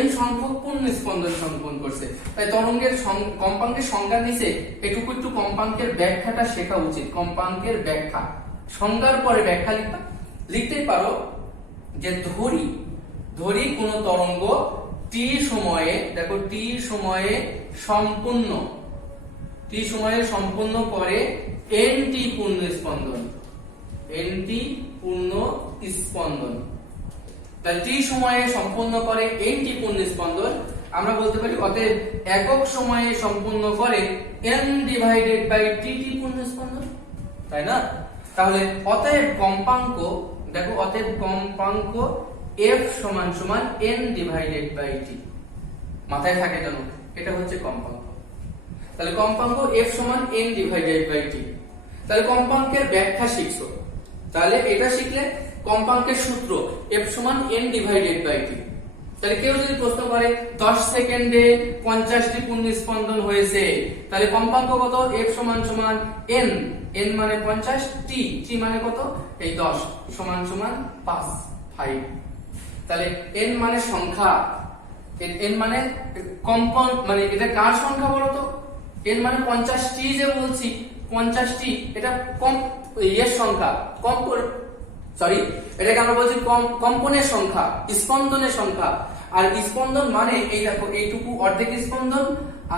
n সংখ্যক পূর্ণ স্পন্দন সম্পন্ন করছে। তাই তরঙ্গের কম্পাঙ্কের সংজ্ঞার নিচে এটুকু একটু কম্পাঙ্কের ব্যাখ্যাটা শেখা উচিত। কম্পাঙ্কের ব্যাখ্যা, সংজ্ঞার পরে ব্যাখ্যা লিখতেই পারো যে ধরি কোন তরঙ্গ t সময়ে, দেখো t সময়ে সম্পূর্ণ করে nt পূর্ণ স্পন্দন, nt পূর্ণ স্পন্দন। তাহলে t সময়ে সম্পূর্ণ করে nt পূর্ণ স্পন্দন, আমরা বলতে পারি অতএব একক সময়ে সম্পূর্ণ করে n ডিভাইডেড বাই tt পূর্ণ স্পন্দন, তাই না? তাহলে অতএব কম্পাঙ্ক, দেখো অতএব কম্পাঙ্ক f সমান সমান n ডিভাইডেড বাই t, মাথায় থাকে জানো, এটা হচ্ছে কম্পাঙ্ক। তাহলে কম্পাঙ্ক f সমান n ডিভাইডেড বাই t। তাহলে কম্পাঙ্কের ব্যাখ্যা শিখছো, তাহলে এটা শিখলে কম্পাঙ্কের সূত্র f সমান n ডিভাইডেড বাই t। তাহলে কেউ যদি প্রশ্ন করে 10 সেকেন্ডে 50টি পূর্ণ স্পন্দন হয়েছে, তাহলে কম্পাঙ্ক কত? f সমান সমান n, n মানে 50, t, t মানে কত? এই 10 সমান সমান 5। তাহলে n মানে সংখ্যা, n মানে কম্পন, মানে এটা কার সংখ্যা বলো তো? n মানে 50টি যে বলছি, 50টি এটা এর সংখ্যা, এটাকে আমরা বলছি কম্পনের সংখ্যা, স্পন্দনের সংখ্যা। আর স্পন্দন মানে এই দেখো এইটুকু অর্ধেক স্পন্দন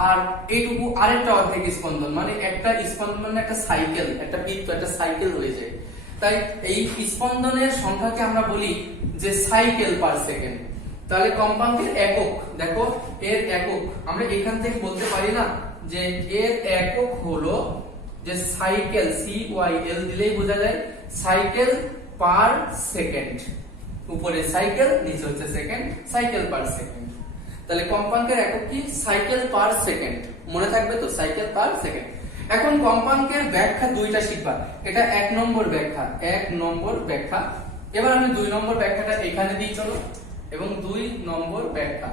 আর এইটুকু আরেকটা অর্ধেক স্পন্দন, মানে একটা স্পন্দন মানে একটা সাইকেল, একটা বৃত্ত, একটা সাইকেল হয়ে যায়। তাই এই স্পন্দনের সংখ্যাকে আমরা বলি যে সাইকেল পার সেকেন্ড। তাহলে কম্পাঙ্কের একক, দেখো এর একক আমরা এখান থেকে বলতে পারি না যে এর একক হলো যে সাইকেল, CYL দিলেই বোঝা যায় সাইকেল পার সেকেন্ড, উপরে সাইকেল নিচে হচ্ছে সেকেন্ড, সাইকেল পার সেকেন্ড। তাহলে কম্পাঙ্কের একক কি? সাইকেল পার সেকেন্ড, মনে থাকবে তো, সাইকেল পার সেকেন্ড। এখন কম্পাঙ্কের ব্যাখ্যা দুইটা শিখবা, এটা 1 নম্বর ব্যাখ্যা, 1 নম্বর ব্যাখ্যা। এবার আমি 2 নম্বর ব্যাখ্যাটা এখানে দিই চলো, এবং 2 নম্বর ব্যাখ্যা।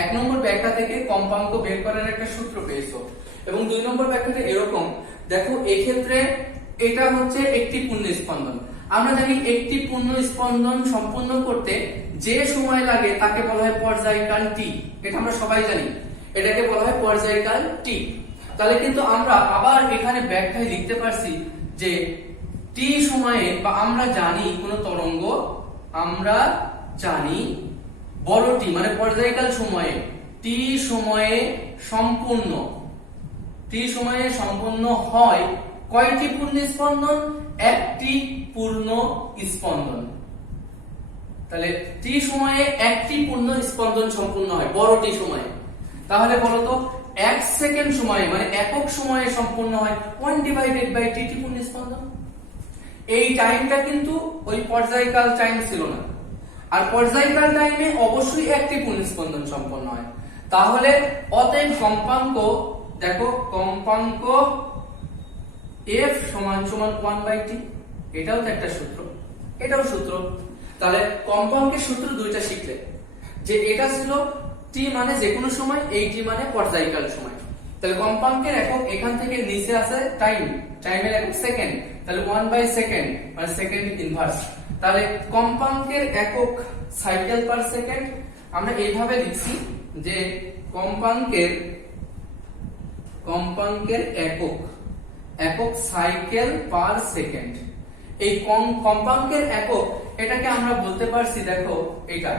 1 নম্বর ব্যাখ্যা থেকে কম্পাঙ্ক বের করার একটা সূত্র পেয়েছো, এবং 2 নম্বর ব্যাখ্যাটা এরকম, দেখো এক্ষেত্রে এটা হচ্ছে একটি পূর্ণ স্পন্দন। আমরা জানি একটি পূর্ণ স্পন্দন সম্পূর্ণ করতে যে সময় লাগে তাকে বলা হয় পর্যায়কাল t, এটা আমরা সবাই জানি, এটাকে বলা হয় পর্যায়কাল t। তাহলে কিন্তু আমরা আবার এখানে ব্যাখ্যায় লিখতে পারছি যে t সময়ে, বা আমরা জানি কোন তরঙ্গ, আমরা জানি বড় t মানে পর্যায়কাল সময়ে t সময়ে সম্পূর্ণ হয় কয়টি পূর্ণ স্পন্দন? একটি পূর্ণ স্পন্দন। তাহলে t সময়ে একটি পূর্ণ স্পন্দন সম্পূর্ণ হয় বড় t সময়ে। তাহলে বলতো 1 সেকেন্ড সময়ে মানে একক সময়ে সম্পূর্ণ হয় 1 ডিভাইডেড বাই tt পূর্ণ স্পন্দন। এই টাইমটা কিন্তু ওই পর্যায়কাল টাইম ছিল না, আর পর্যায়কাল টাইমে অবশ্যই একটি পূর্ণ স্পন্দন সম্পন্ন হয়। তাহলে অতএব কম্পাঙ্ক, দেখো কম্পাঙ্ক f সমান সমান 1/t, এটাও তো একটা সূত্র, এটাও সূত্র। তাহলে কম্পাঙ্কের সূত্র দুইটা শিখলে, যে এটা ছিল t মানে যে কোনো সময়, এই t মানে পর্যায়কাল সময়। তাহলে কম্পাঙ্কের একক এখান থেকে নিচে আছে টাইম, টাইমের একক সেকেন্ড, তাহলে 1/সেকেন্ড মানে সেকেন্ড ইনভার্স। তাহলে কম্পাঙ্কের একক সাইকেল পার সেকেন্ড। আমরা এইভাবে লিখছি যে কম্পাঙ্কের একক সাইকেল পার সেকেন্ড। এই কম্পাঙ্কের একক, এটাকে আমরা বলতে পারছি, দেখো এটা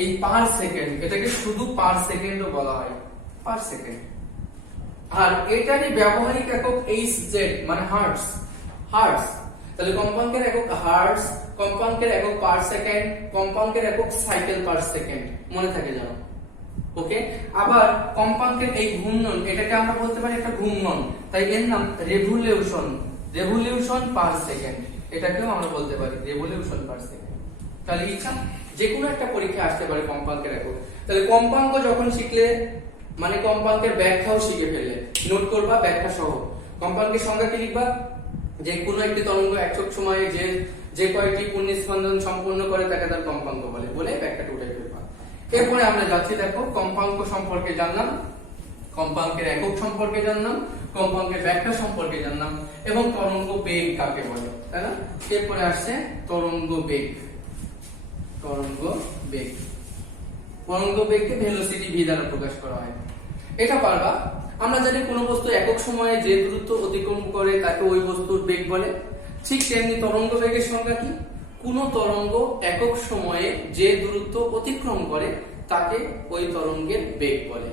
এই পার সেকেন্ড, এটাকে শুধু পার সেকেন্ডও বলা হয়, পার সেকেন্ড। আর এটারই ব্যবহারিক একক HZ মানে হার্টজ। তাহলে কম্পাঙ্কের একক হার্টজ, কম্পাঙ্কের একক পার সেকেন্ড, কম্পাঙ্কের একক সাইকেল পার সেকেন্ড, মনে থাকে জানো। ওকে, আবার কম্পাঙ্কের এই ঘূর্ণন, এটাকে আমরা বলতে পারি একটা ঘূর্ণন, তাই এর নাম রেভলিউশন পার সেকেন্ড, এটাকেও আমরা বলতে পারি রেভলিউশন পার সেকেন্ড। তাহলে ইচ্ছা যে কোনো একটা পরীক্ষা আসতে পারে কম্পাঙ্কের একক। তাহলে কম্পাঙ্ক যখন শিখলে মানে কম্পাঙ্কের ব্যাখ্যাও শিখে ফেললে, নোট করবা ব্যাখ্যা সহ। কম্পাঙ্কের সংজ্ঞা কি লিখবা? যে কোনো একটি তরঙ্গ একক সময়ে যে কয়টি পূর্ণ স্পন্দন সম্পূর্ণ করে তাকে তার কম্পাঙ্ক বলে ব্যাখ্যাটা উঠে ফেলবা। এরপরে আমরা যাচ্ছি, দেখো কম্পাঙ্ক সম্পর্কে জানলাম, কম্পাঙ্কের একক সম্পর্কে জানলাম, কম্পাঙ্কের ব্যাখ্যা সম্পর্কে জানলাম, এবং তরঙ্গ বেগ কাকে বলে, তাই না? এরপরে আসছে তরঙ্গ বেগ। তরঙ্গ বেগকে ভেলোসিটি ভি দ্বারা প্রকাশ করা হয়। এটা পারবা। আমরা জানি কোনো বস্তু একক সময়ে যে দূরত্ব অতিক্রম করে তাকে ওই বস্তুর বেগ বলে। ঠিক তেমনি তরঙ্গ বেগের সংজ্ঞা কি? কোন তরঙ্গ একক সময়ে যে দূরত্ব অতিক্রম করে তাকে ওই তরঙ্গের বেগ বলে।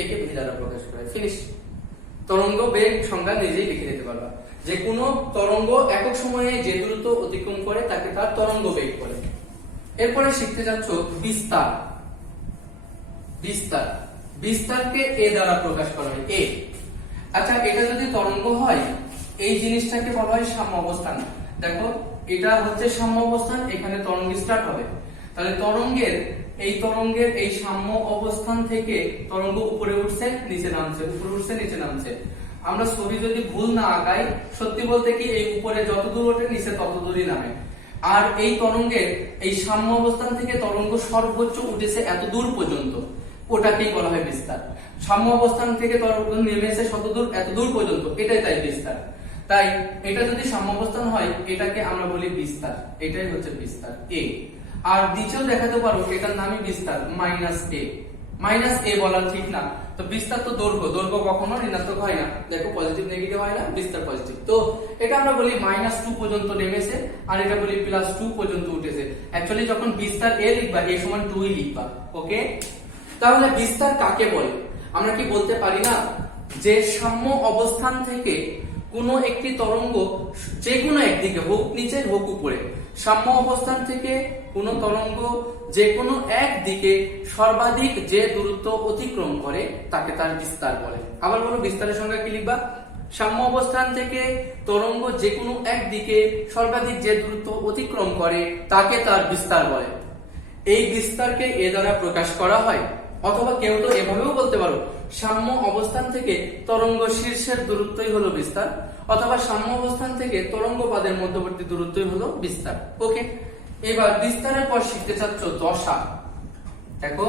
একে ভি দ্বারা প্রকাশ করা হয়। ফিনিশ। তরঙ্গ বেগ সংজ্ঞা নিজেই লিখে দিতে পারবা যে কোন তরঙ্গ একক সময়ে যে দূরত্ব অতিক্রম করে তাকে তার তরঙ্গ বেগ বলে। এরপরে শিখতে যাচ্ছ বিস্তার। বিস্তার, বিস্তারকে এ দ্বারা প্রকাশ করা হয়। এ। আচ্ছা, এটা যদি তরঙ্গ হয় এই জিনিসটাকে বলা হয় সাম্য অবস্থান। দেখো এটা হচ্ছে সাম্য অবস্থান, এখানে তরঙ্গ স্টার্ট হবে। তাহলে তরঙ্গের এই সাম্য অবস্থান থেকে তরঙ্গ উপরে উঠছে নিচে নামছে, উপরে উঠছে নিচে নামছে। আমরা ছবি যদি ভুল না আঁকাই, সত্যি বলতে কি এই উপরে যত দূর ওঠে নিচে তত দূরই নামে। আর এই তরঙ্গের এই সাম্য অবস্থান থেকে তরঙ্গ সর্বোচ্চ উঠেছে এত দূর পর্যন্ত, ওটাকেই বলা হয় বিস্তার। সাম্য অবস্থান থেকে তরঙ্গ নেমেছে শতদূর এত দূর পর্যন্ত, এটাই তাই বিস্তার। তাই এটা যদি সাম্য অবস্থান হয় এটাকে আমরা বলি বিস্তার। এটাই হচ্ছে বিস্তার এ। আর নিচেও দেখাতে পারো এটার নামই বিস্তার মাইনাস এ। মাইনাস এ বলা ঠিক না, তো বিস্তার তো দৈর্ঘ্য, দৈর্ঘ্য কখনো ঋণাত্মক হয় না। দেখো পজিটিভ নেগেটিভ হয় না, বিস্তার পজিটিভ। তো এটা আমরা বলি -2 পর্যন্ত নেমেছে, আর এটা বলি +2 পর্যন্ত উঠেছে। অ্যাকচুয়ালি যখন বিস্তার এ লিখবা এ সমান 2 লিখবা। ওকে, তাহলে বিস্তার কাকে বলে? আমরা কি বলতে পারি না যে সাম্য অবস্থান থেকে কোনো একটি তরঙ্গ যে কোনো একদিকে হোক নিচে হোক উপরে, সাম্য অবস্থান থেকে কোনো তরঙ্গ যে কোনো একদিকে সর্বাধিক যে দূরত্ব অতিক্রম করে তাকে তার বিস্তার বলে। আবার বলো বিস্তারের সংজ্ঞা কি লিখবা? সাম্য অবস্থান থেকে তরঙ্গ যে কোনো একদিকে সর্বাধিক যে দূরত্ব অতিক্রম করে তাকে তার বিস্তার বলে। এই বিস্তারকে এ দ্বারা প্রকাশ করা হয়। অথবা কেউ তো এভাবেও বলতে পারো সাম্য অবস্থান থেকে তরঙ্গ শীর্ষের দূরত্বই হলো বিস্তার, অথবা সাম্য অবস্থান থেকে তরঙ্গ পাদের মধ্যবর্তী দূরত্বই হলো বিস্তার। ওকে, এবার বিস্তারের পর শিখতে চাচ্ছ দশা। দেখো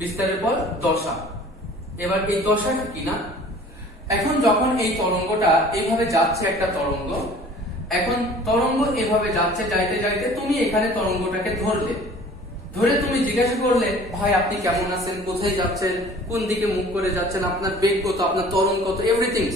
বিস্তারের পর দশা। এবার এই দশাটা কি না, এখন যখন এই তরঙ্গটা এইভাবে যাচ্ছে, একটা তরঙ্গ, এখন তরঙ্গ এভাবে যাচ্ছে, যাইতে যাইতে তুমি এখানে তরঙ্গটাকে ধরলে, ধরে তুমি জিজ্ঞাসা করলে ভাই আপনি কেমন আছেন, কোথায় যাচ্ছেন, কোন দিকে মুখ করে যাচ্ছেন, আপনার বেগ কত, আপনার ত্বরণ কত, এভরিথিং।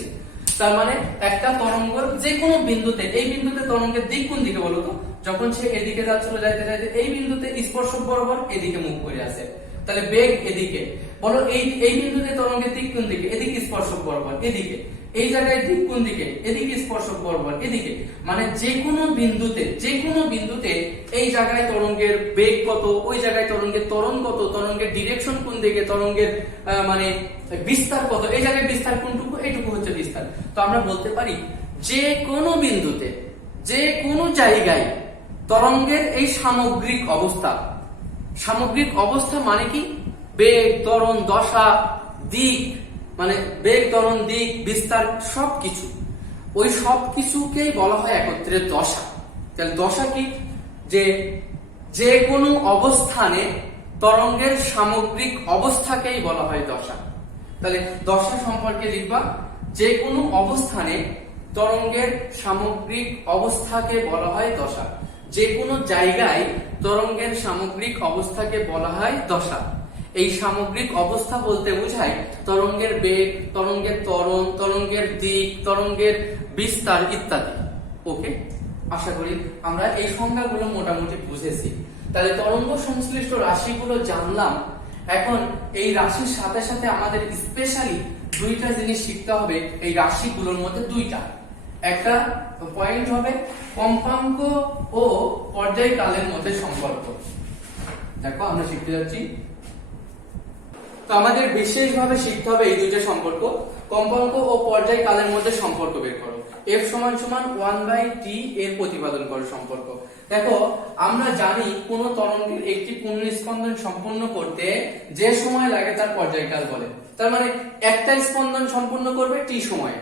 তার মানে একটা তরঙ্গ যে কোনো বিন্দুতে, এই বিন্দুতে তরঙ্গের দিক কোন দিকে বলো তো? যখন সে এদিকে যাচ্ছিল যাইতে যাইতে এই বিন্দুতে স্পর্শক বরাবর এদিকে মুখ করে আছে, তাহলে বেগ এদিকে। বলো এই বিন্দুতে তরঙ্গের দিক কোন দিকে? এদিকে স্পর্শক বরাবর এদিকে। এই জায়গায় দিক কোন দিকে? এদিকে স্পর্শক বরাবর এদিকে। মানে যে কোনো বিন্দুতে এই জায়গায় তরঙ্গের বেগ কত, ওই জায়গায় তরঙ্গের ত্বরণ কত, তরঙ্গের ডিরেকশন কোন দিকে, তরঙ্গের মানে বিস্তার কত, এই জায়গায় বিস্তার কোনটুকু, এইটুকু হচ্ছে বিস্তার। তো আমরা বলতে পারি যে কোনো বিন্দুতে যে কোনো জায়গায় তরঙ্গের এই সামগ্রিক অবস্থা মানে কি? বেগ, ত্বরণ, দশা, দিক, মানে বেগ, ত্বরণ, দিক, বিস্তার সবকিছু, ওই সবকিছুকেই বলা হয় একত্রে দশা। তাহলে দশা কি? যে কোনো অবস্থানে তরঙ্গের সামগ্রিক অবস্থাকেই বলা হয় দশা। তাহলে দশা সম্পর্কে লিখবা, যে কোনো অবস্থানে তরঙ্গের সামগ্রিক অবস্থাকে বলা হয় দশা। যে কোনো জায়গায় তরঙ্গের সামগ্রিক অবস্থাকে বলা হয় দশা। এই সামগ্রিক অবস্থা বলতে বোঝায় তরঙ্গের বেগ, তরঙ্গের ত্বরণ, তরঙ্গের দিক, তরঙ্গের বিস্তার ইত্যাদি। ওকে, আশা করি আমরা এই সংজ্ঞাগুলো মোটামুটি বুঝেছি। তাহলে তরঙ্গ সংশ্লিষ্ট রাশিগুলো জানলাম। এখন এই রাশির সাথে সাথে আমাদের স্পেশালি দুইটা জিনিস শিখতে হবে। এই রাশিগুলোর মধ্যে দুইটা, একটা পয়েন্ট হবে কম্পাঙ্ক ও পর্যায়কালের মধ্যে সম্পর্ক। দেখো আমরা শিখতে যাচ্ছি, তো আমাদের বিশেষভাবে শিখতে হবে এই দুইটা সম্পর্ক, কম্পাঙ্ক ও পর্যায়কালের মধ্যে সম্পর্ক বের করো। F = 1/t এর প্রতিপাদন করো সম্পর্ক। দেখো আমরা জানি কোন তরঙ্গের একটি পূর্ণ স্পন্দন সম্পূর্ণ করতে যে সময় লাগে তার পর্যায়কাল বলে। তার মানে একটা স্পন্দন সম্পূর্ণ করবে t সময়ে,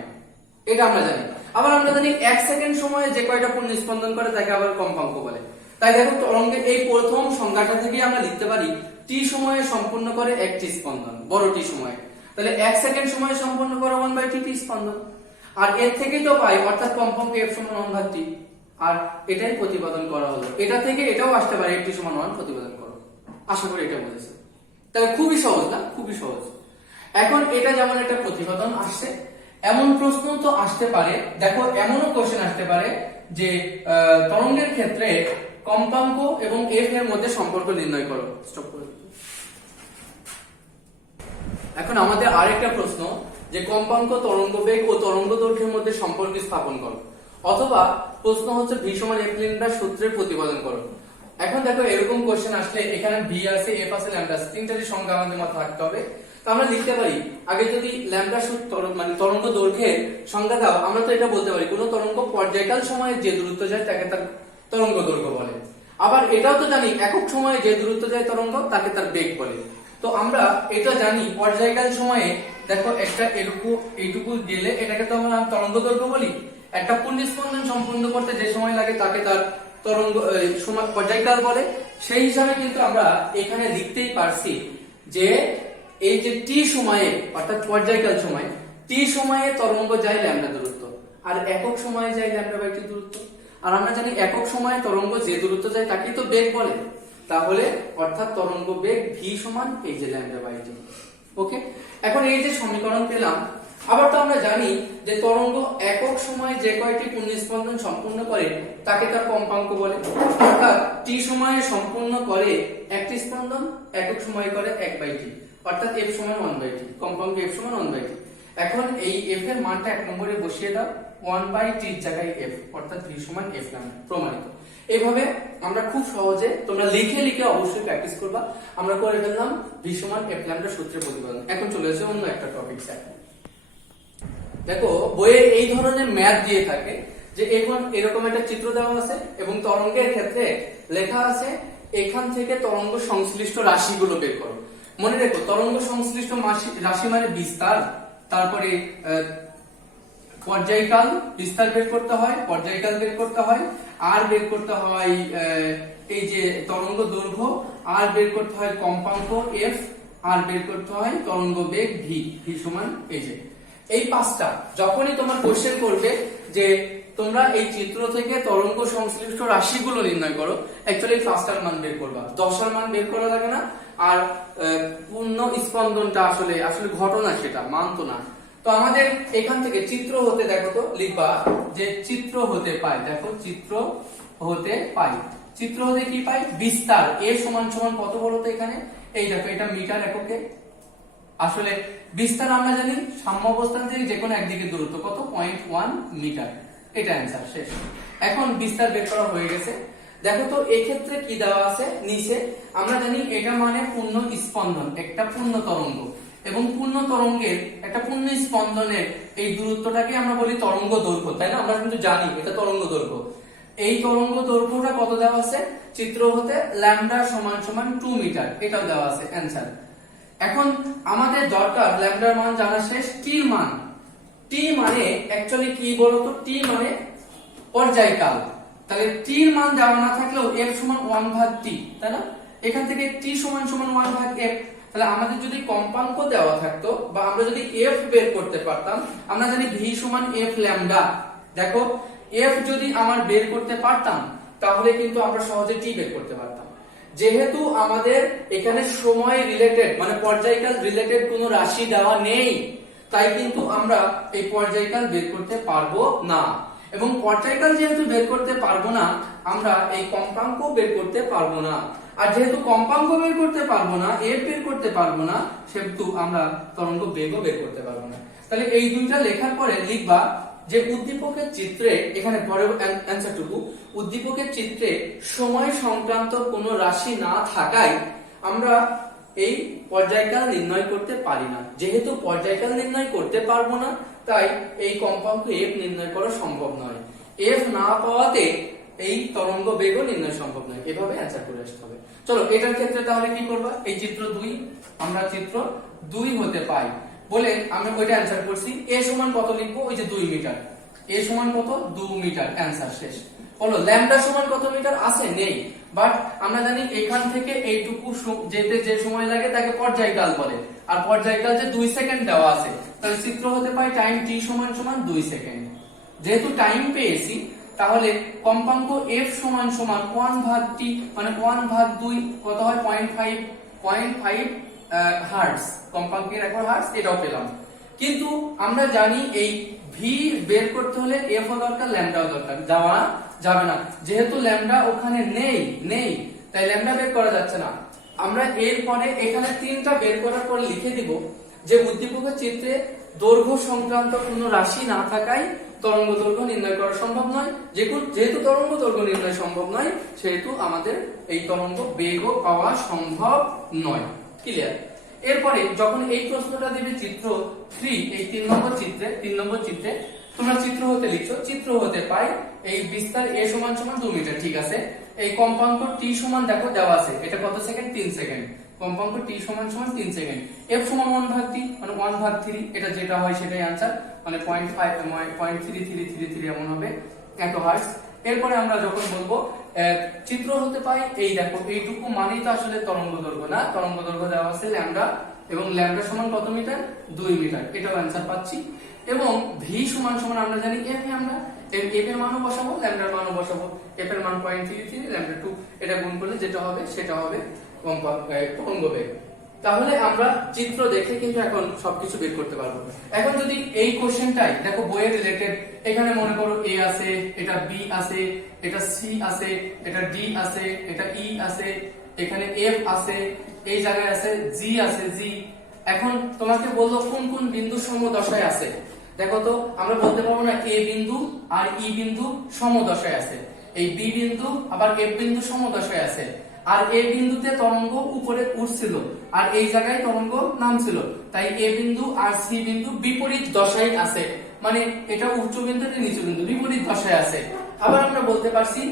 এটা আমরা জানি। আবার আমরা জানি 1 সেকেন্ড সময়ে যে কয়টা পূর্ণ স্পন্দন করে তাকে আবার কম্পাঙ্ক বলে। তাই দেখো তরঙ্গের এই প্রথম সংজ্ঞাটা থেকে আমরা লিখতে পারি t সময়ে সম্পূর্ণ করে একটি স্পন্দন, বড় t সময়ে। তাহলে 1 সেকেন্ড সময়ে সম্পূর্ণ করে 1/t স্পন্দন। আর এর থেকেই তো পাই, অর্থাৎ কম্পাঙ্ক F = 1/t। আর এটাই প্রতিপাদন করা হলো। এটা থেকে এটাও আসতে পারে, F = 1 প্রতিপাদন করো। আশা করি এটা বুঝেছো। তাহলে খুবই সহজ না, খুবই সহজ। এখন এটা যেমন একটা প্রতিপাদন আসছে, এমন প্রশ্ন তো আসতে পারে, দেখো এমনও কোশ্চেন আসতে পারে যে তরঙ্গের ক্ষেত্রে কম্পাঙ্ক এবং এফ এর মধ্যে সম্পর্ক নির্ণয় করো। স্টপ করে দিই। এখন আমাদের আরেকটা প্রশ্ন যে কম্পাঙ্ক, তরঙ্গ বেগ ও তরঙ্গ দৈর্ঘ্যের মধ্যে সম্পর্ক স্থাপন করো, অথবা প্রশ্ন হচ্ছে ভি সমান এফ ল্যামডা সূত্রের প্রতিপাদন করো। এখন দেখো এরকম কোশ্চেন আসলে এখানে ভি আছে, এফ আছে, ল্যামডা আছে, তিনটারই সংখ্যা আমাদের মাথায় থাকতে হবে। তো আমরা লিখতে পারি আগে যদি ল্যামডা সূত্র মানে তরঙ্গ দৈর্ঘ্যের সংজ্ঞা দাও, আমরা তো এটা বলতে পারি কোন তরঙ্গ পর্যায়কাল সময়ে যে দূরত্ব যায় তাকে তার তরঙ্গ দৈর্ঘ্য বলে। আবার এটাও তো জানি একক সময়ে যে দূরত্ব যায় তরঙ্গ তাকে তার বেগ বলে। তো আমরা এটা জানি পর্যায়কাল সময়ে দেখো একটা এইটুকু গেলে এটাকে তো আমরা তরঙ্গ দৈর্ঘ্য বলি। একটা পুঞ্জস্পন্দন সম্পূর্ণ করতে যে সময় লাগে তাকে তার তরঙ্গ সময় পর্যায়কাল বলে। সেই হিসাবে কিন্তু আমরা এখানে লিখতেই পারছি যে এই যে টি সময়ে অর্থাৎ পর্যায়কাল সময়, টি সময়ে তরঙ্গ যায় ল্যামডা দূরত্ব, আর একক সময়ে যায় ল্যামডা বাই টি দূরত্ব। আর আমরা জানি একক সময়ে তরঙ্গ যে দূরত্ব যায় তাকে তো বেগ বলে। তাহলে অর্থাৎ তরঙ্গ বেগ ভি সমান এই যে ল্যামডা বাই টি। ওকে, এখন এই যে সমীকরণ পেলাম, আবার তো আমরা জানি যে তরঙ্গ একক সময়ে যে কয়টি পুঞ্জস্পন্দন সম্পূর্ণ করে তাকে তার কম্পাঙ্ক বলে। অর্থাৎ টি সময়ে সম্পূর্ণ করে একটি স্পন্দন, একক সময়ে করে 1/t, অর্থাৎ f সমান 1/t, কম্পাঙ্ক f সমান 1/t। এখন এই f এর মানটা এক নম্বরে বসিয়ে দাও, 1/t এর জায়গায় f, অর্থাৎ v সমান f ল্যামডা, প্রমাণিত। এইভাবে আমরা খুব সহজে, তোমরা লিখে লিখে অবশ্যই প্র্যাকটিস করবা। আমরা করে ফেললাম v সমান f ল্যামডা সূত্রের প্রতিপাদন। এখন চলে আসে অন্য একটা টপিক। দেখো বইয়ে এই ধরনের ম্যাথ দিয়ে থাকে যে এখন এরকম একটা চিত্র দেওয়া আছে এবং তরঙ্গের ক্ষেত্রে লেখা আছে এখান থেকে তরঙ্গ সংশ্লিষ্ট রাশিগুলো বের করো। মনে রেখো তরঙ্গ সংশ্লিষ্ট রাশি মানে বিস্তার, তারপরে পর্যায়কাল, বিস্তার বের করতে হয়, পর্যায়কাল বের করতে হয়, আর বের করতে হয় এই যে তরঙ্গ দৈর্ঘ্য, আর বের করতে হয় কম্পাঙ্ক এফ, আর বের করতে হয় তরঙ্গ বেগ ভি, ভি সমান এই যে এই পাঁচটা। যখনই তোমার কোশ্চেন করবে যে তোমরা এই চিত্র থেকে তরঙ্গ সংশ্লিষ্ট রাশিগুলো নির্ণয় করো, অ্যাকচুয়ালি এই পাঁচটার মান বের করবা, 10টার মান বের করা লাগে না। আর পূর্ণ স্পন্দনটা আসলে ঘটনা, সেটা মান তো না। তো আমাদের এখান থেকে চিত্র হতে দেখো তো লিখবা যে চিত্র হতে পাই, দেখো চিত্র হতে পাই, চিত্র হতে কি পাই, বিস্তার এ সমান সমান কত বলতো এখানে, এই দেখো এটা মিটার এককে। আসলে বিস্তার আমরা জানি সাম্য অবস্থান থেকে যে কোনো একদিকে দূরত্ব কত, 0.1 মিটার, এটা অ্যান্সার শেষ। এখন বিস্তার বের করা হয়ে গেছে। দেখো তো এই ক্ষেত্রে কি দেওয়া আছে নিচে, আমরা জানি এটা মানে পূর্ণ স্পন্দন, একটা পূর্ণ তরঙ্গ, এবং পূর্ণ তরঙ্গের একটা পূর্ণ স্পন্দনের এই দূরত্বটাকে আমরা বলি তরঙ্গ দৈর্ঘ্য, তাই না? আমরা কিন্তু জানি এটা তরঙ্গ দৈর্ঘ্য। এই তরঙ্গ দৈর্ঘ্যটা কত দেওয়া আছে, চিত্র হতে ল্যামডা সমান সমান 2 মিটার, এটাও দেওয়া আছে অ্যান্সার। এখন আমাদের দরকার ল্যামডার মান জানা শেষ, টির মান। টি মানে অ্যাকচুয়ালি কি বলতো, টি মানে পর্যায়কাল। তাহলে টির মান জানা না থাকলেও f সমান 1/t, তাই না? এখান থেকে t সমান সমান 1/f। তাহলে আমাদের যদি কম্পাঙ্ক দেওয়া থাকতো বা আমরা যদি f বের করতে পারতাম, আমরা জানি v সমান f ল্যামডা। দেখো f যদি আমার বের করতে পারতাম তাহলে কিন্তু আমরা সহজে t বের করতে পারতাম। যেহেতু আমাদের এখানে সময় রিলেটেড মানে পর্যায়কাল রিলেটেড কোনো রাশি দেওয়া নেই, তাই কিন্তু আমরা এই পর্যায়কাল বের করতে পারবো না। এবং পর্যায়কাল যেহেতু বের করতে পারবো না, আমরা এই কম্পাঙ্ক বের করতে পারবো না। আর যেহেতু কম্পাঙ্ক বের করতে পারবো না, এফ বের করতে পারবো না, সেহেতু আমরা তরঙ্গ বেগও বের করতে পারবো না। তাহলে এই দুইটা লেখার পরে লিখবা যে উদ্দীপকের চিত্রে, এখানে পরের অ্যান্সারটুকু, উদ্দীপকের চিত্রে সময় সংক্রান্ত কোনো রাশি না থাকায় আমরা এই পর্যায়কাল নির্ণয় করতে পারি না। যেহেতু পর্যায়কাল নির্ণয় করতে পারবো না, তাই এই কম্পাঙ্ক এফ নির্ণয় করা সম্ভব নয়। এফ না পাওয়াতে এই তরঙ্গ বেগও নির্ণয় সম্ভব নয়। এভাবে অ্যান্সার করে আসতে হবে। চলো এটার ক্ষেত্রে তাহলে কি করবা, এই চিত্র 2, আমরা চিত্র 2 হতে পাই বলে আমরা ওইটা অ্যান্সার করছি। এ সমান কত লিখবো, ওই যে 2 মিটার, এ সমান কত 2 মিটার, অ্যান্সার শেষ। বলো ল্যামডা সমান কত মিটার আছে, নেই, বাট আমরা জানি এখান থেকে এইটুকু যেতে যে সময় লাগে তাকে পর্যায়কাল বলে, আর পর্যায়কাল যে 2 সেকেন্ড দেওয়া আছে, তাহলে চিত্র হতে পাই টাইম t সমান সমান 2 সেকেন্ড। যেহেতু টাইম পেয়েছি তাহলে কম্পাঙ্ক f সমান সমান 1/t মানে 1/2 কত হয় 0.5 হার্টজ, কম্পাঙ্কের একর হার্টজ, এটাও পেলাম। কিন্তু আমরা জানি এই ভি বের করতে হলে এফ ও দরকার, ল্যামডাও দরকার, যাবে না, যেহেতু ল্যামডা ওখানে নেই তাই ল্যামডা বের করা যাচ্ছে না। আমরা এরপরে এখানে তিনটা বের করার পর লিখে দিব যে উদ্দীপকের চিত্রে দৈর্ঘ্য সংক্রান্ত কোনো রাশি না থাকায় তরঙ্গ দৈর্ঘ্য নির্ণয় করা সম্ভব নয়। যেহেতু তরঙ্গ দৈর্ঘ্য নির্ণয় সম্ভব নয়, সেহেতু আমাদের এই তরঙ্গ বেগও পাওয়া সম্ভব নয়। ক্লিয়ার? এরপরে যখন এই প্রশ্নটা দিবে চিত্র 3, এই 3 নম্বর চিত্রে তোমরা চিত্র হতে লিখছো, চিত্র হতে পাই এই বিস্তার a সমান 2 মিটার, ঠিক আছে। এই কম্পাঙ্ক t সমান দেখো দেওয়া আছে, এটা কত সেকেন্ড? 3 সেকেন্ড। কম্পাঙ্ক t সমান 3 সেকেন্ড। f সমান 1/3, মানে 1/3, এটা যেটা হয় সেটাই आंसर, মানে 0.3333 এমন হবে, এত হার্টজ। এরপরে আমরা যখন বলবো চিত্র হতে পাই এই দেখো এইটুকু মানেই তো আসলে তরঙ্গ দৈর্ঘ্য না, তরঙ্গ দৈর্ঘ্য দেওয়া আছে ল্যামডা, এবং ল্যামডা সমান কত মিটার? 2 মিটার, এটাও आंसर পাচ্ছি। এবং v সমান আমরা জানি f, আমরা f এর মানও বসাবো, ল্যামডার মানও বসাবো। f এর মান 0.33, ল্যামডা 2, এটা গুণ করলে যেটা হবে সেটা হবে তরঙ্গ বেগ। তাহলে আমরা চিত্র দেখে কিন্তু এখন সবকিছু বের করতে পারবো। এখন যদি এই কোশ্চেনটাই দেখো বইয়ের রিলেটেড, এখানে মনে করো a আছে, এটা b আছে, এটা c আছে, এটা d আছে, এটা e আছে, এখানে f আছে, এই জায়গায় আছে g আছে, g। এখন তোমাকে বললো কোন কোন বিন্দু সমদশায় আছে। দেখো তো আমরা বলতে পারবো না a বিন্দু আর e বিন্দু সমদশায় আছে, এই b বিন্দু আবার f বিন্দু সমদশায় আছে, আর a বিন্দুতে তরঙ্গ উপরে উঠছিল আর এই জায়গায় তরঙ্গ নামছিল, তাই a বিন্দু আর c বিন্দু বিপরীত দশায় আছে, মানে এটা উচ্চ বিন্দু এটা নিচু বিন্দু, বিপরীত দশায় আছে। আবার আমরা বলতে পারছি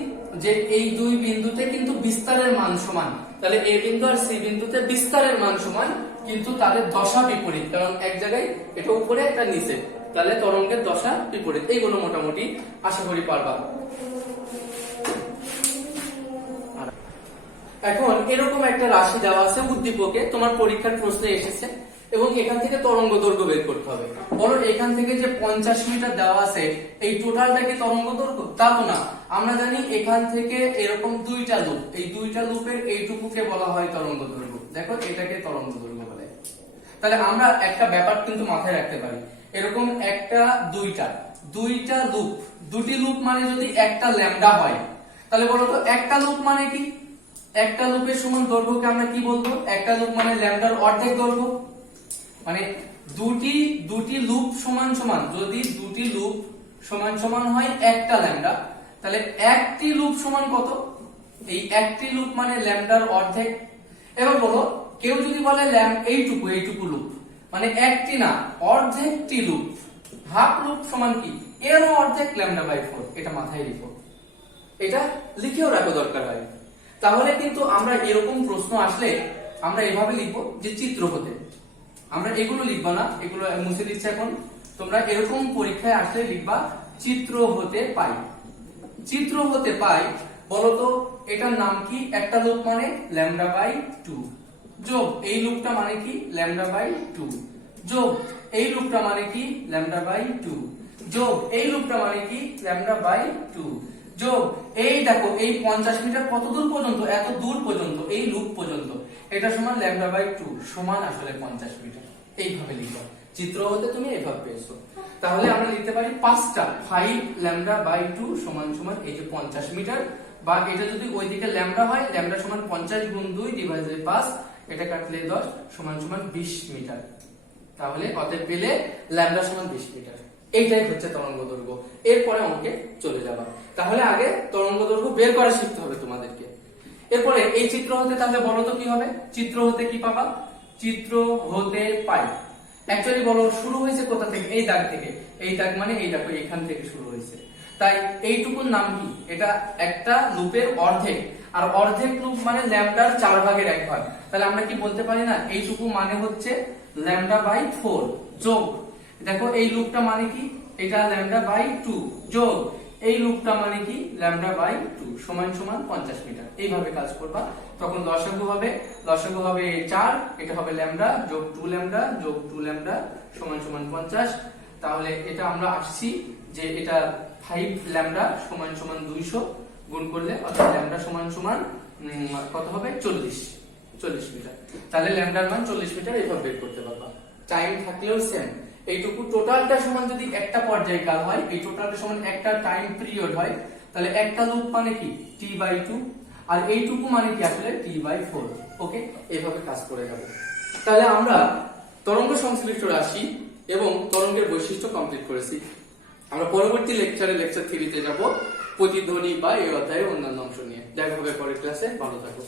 যে এই দুই বিন্দুতে কিন্তু বিস্তারের মান সমান, তাহলে a বিন্দু আর c বিন্দুতে বিস্তারের মান সমান, কিন্তু তাদের দশা বিপরীত, কারণ এক জায়গায় এটা উপরে একটা নিচে, তাহলে তরঙ্গের দশা বিপরীত। এইগুলো মোটামুটি আশা করি পারবা। এখন এরকম একটা রাশি দেওয়া আছে উদ্দীপকে, তোমার পরীক্ষার প্রশ্নে এসেছে, এবং এখান থেকে তরঙ্গ দৈর্ঘ্য বের করতে হবে। বলো এখান থেকে যে 50 মিটার দেওয়া আছে, এই টোটালটা কি তরঙ্গ দৈর্ঘ্য? তা তো না। আমরা জানি এখান থেকে এরকম দুইটা লুপ, এই দুইটা লুপের এইটুকুকে বলা হয় তরঙ্গ দৈর্ঘ্য। দেখো এটাকে তরঙ্গ দৈর্ঘ্য বলে। তাহলে আমরা একটা ব্যাপার কিন্তু মাথায় রাখতে পারি, এরকম একটা দুইটা লুপ, দুটি লুপ মানে যদি একটা ল্যামডা হয়, তাহলে বলো তো একটা লুপ মানে কি? একটা লুপের সমান দৈর্ঘ্যকে আমরা কি বলবো? একটা লুপ মানে ল্যামডার অর্ধেক দৈর্ঘ্য, মানে দুটি লুপ সমান, যদি দুটি লুপ সমান হয় একটা ল্যামডা, তাহলে একটি লুপ সমান কত? এই একটি লুপ মানে ল্যামডার অর্ধেক। এবার বলো কেউ যদি বলে এইটুকু লুপ, মানে একটি না অর্ধেকটি লুপ, হাফ লুপ সমান কি? এরও অর্ধেক λ/4, এটা মাথায় লিখো, এটা লিখেও রাখো দরকার হয়। তাহলে কিন্তু আমরা এরকম প্রশ্ন আসলে আমরা এভাবে লিখবো যে চিত্র হতে, আমরা এগুলো লিখবো না, এগুলো মুছে দিচ্ছি এখন। তোমরা এরকম পরীক্ষায় আসলে লিখবা চিত্র হতে পাই। চিত্র হতে পাই বলতো এটার নাম কি? একটা লুপ মানে λ/2, যোগ এই লুপটা মানে কি? λ/2, যোগ এই লুপটা মানে কি? λ/2, যোগ এই লুপটা মানে কি? λ/2, যোগ এই দেখো এই 50 মিটার কত দূর পর্যন্ত? এত দূর পর্যন্ত, এই লুপ পর্যন্ত, এটা সমান λ/2 সমান আসলে 50 মিটার। এইভাবে লিখো, চিত্র হতে তুমি এইভাবে পেয়েছো। তাহলে আমরা লিখতে পারি 5টা 5 λ/2 সমান এই যে 50 মিটার, বা এটা যদি ওইদিকে ল্যামডা হয়, ল্যামডা সমান 50 গুণ 2 ডিভাইড বাই 5, এটা কাটলে 10 সমান 20 মিটার। তাহলে অতএব পেলে ল্যামডা সমান 20 মিটার। এইটাই হচ্ছে তরঙ্গ দৈর্ঘ্য। এরপরে অঙ্কে চলে যাবা। তাহলে আগে তরঙ্গ দৈর্ঘ্য বের করা শিখতে হবে তোমাদেরকে। এরপরে এই চিত্র হতে তাহলে বলো তো কি হবে? চিত্র হতে কি পাবা? চিত্র হতে পাই অ্যাকচুয়ালি বলো শুরু হয়েছে কোথা থেকে? এই দাগ থেকে। এই দাগ মানে এই দেখো এখান থেকে শুরু হয়েছে, তাই এইটুকুর নাম কি? এটা একটা লুপের অর্ধেক, আর অর্ধেক লুপ মানে ল্যামডার 4/1 তাহলে আমরা কি বলতে পারি না এইটুকু মানে হচ্ছে λ/4, যোগ দেখো এই লুপটা মানে কি? এটা λ/2, যোগ এই লুপটা মানে কি? λ/2 সমান 50 মিটার। এইভাবে কাজ করবা, তখন লসাগু হবে 4, এটা হবে ল্যামডা যোগ 2 ল্যামডা যোগ 2 ল্যামডা সমান 50। তাহলে এটা আমরা আসছি যে এটা 5 ল্যামডা সমান 200 গুণ করলে অর্থাৎ ল্যামডা সমান কত হবে? 40। 40 মিটার। তাহলে ল্যামডার মান 40 মিটার এভাবে বের করতে পারবা। টাইম থাকলেও সেম, এইটুকু টোটালটা সমান যদি একটা পর্যায়কাল হয়, এই টোটালটা সমান একটা টাইম পিরিয়ড হয়, তাহলে একটা লুপ মানে কি t/2, আর এইটুকু মানে কি আসলে t/4। ওকে, এইভাবে কাজ করে যাব। তাহলে আমরা তরঙ্গ সংশ্লিষ্ট রাশি এবং তরঙ্গের বৈশিষ্ট্য কমপ্লিট করেছি। আমরা পরবর্তী লেকচার 3 তে যাব প্রতিধ্বনি বা এই অধ্যায়ের অন্যান্য অংশ নিয়ে। দেখা হবে পরের ক্লাসে, ভালো থাকো।